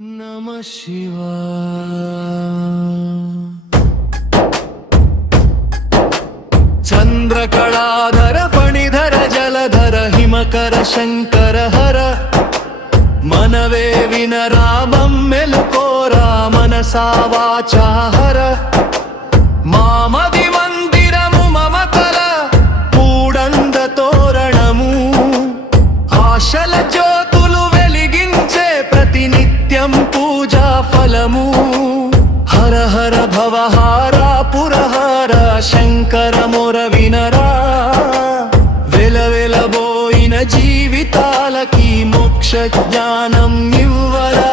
नमः शिवाय। चंद्रकलाधर फणिधर जलधर हिमकर शंकर हर मनवे विनरामं मेलुकोरा मनसा वाचा हर मामदि मंदिरमु ममतल पूडंद तोरणमु आशल ज्योतुलु वेलिगिंचे प्रतिनित्यं पूजा फलमु हर हर भवहारा पुरहर शंकर मोर विनरा వెలవెలబోయిన జీవితాలకి మోక్ష జ్ఞానం ఇవ్వరా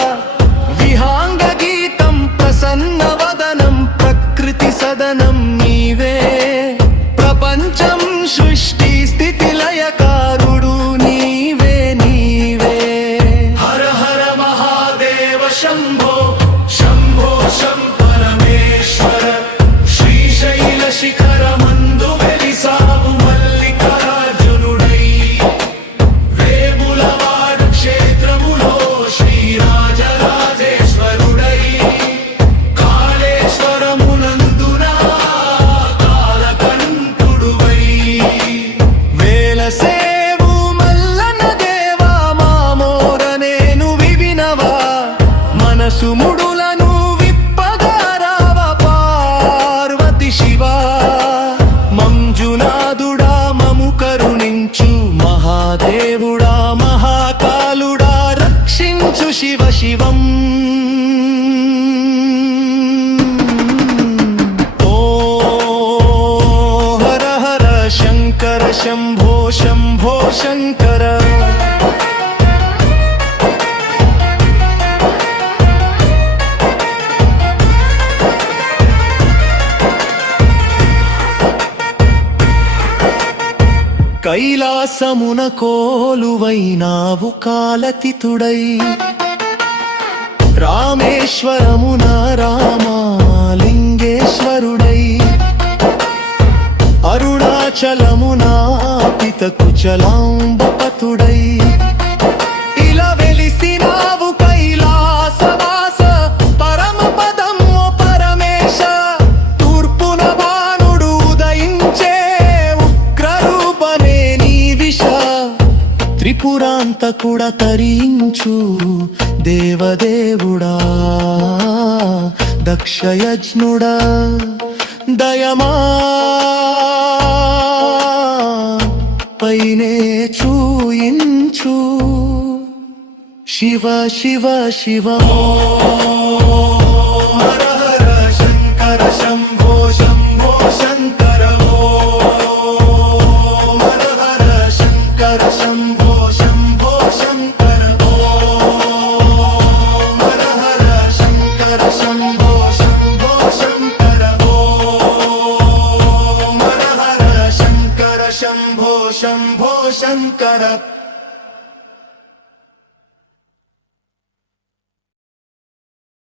విహాంగ గీతం ప్రసన్న వదనం ప్రకృతి సదనం నీవే ప్రపంచం సృష్టి స్థితి లయకారుడు నీవే నీవే హర హర మహాదేవ శంభో శంభో శంకరమేశ్వర శ్రీశైల శిఖర మందు వెలిసావు సుముడులను విప్పగారావ పార్వతి శివ మంజునాథుడా మము కరుణించు మహాదేవుడా మహాకాలుడా రక్షించు శివ శివం ఓ హర హర శంకర శంభో శంభో శంకర కైలాసమున కోలువైనావు కాలతితుడై రామేశ్వరమున రామలింగేశ్వరుడై అరుణాచలమున పితకుచలాంబపతుడై ఇలా వెలిసినావు కైలాసవాస పరమ పదం పరమేశ తూర్పున భానుడు ఉదయించే త్రిపురాంతకుడా తరించు దేవదేవుడా దక్షయజ్ఞుడా దయమా పైనే చూయించు శివ శివ శివ హర హర శంకర శంభో శంభో శంకర హర హర శంకర శంభో శంభో శంకర హర హర శంకర శంభో శంభో శంకర హర హర శంకర శంభో శంభో శంకర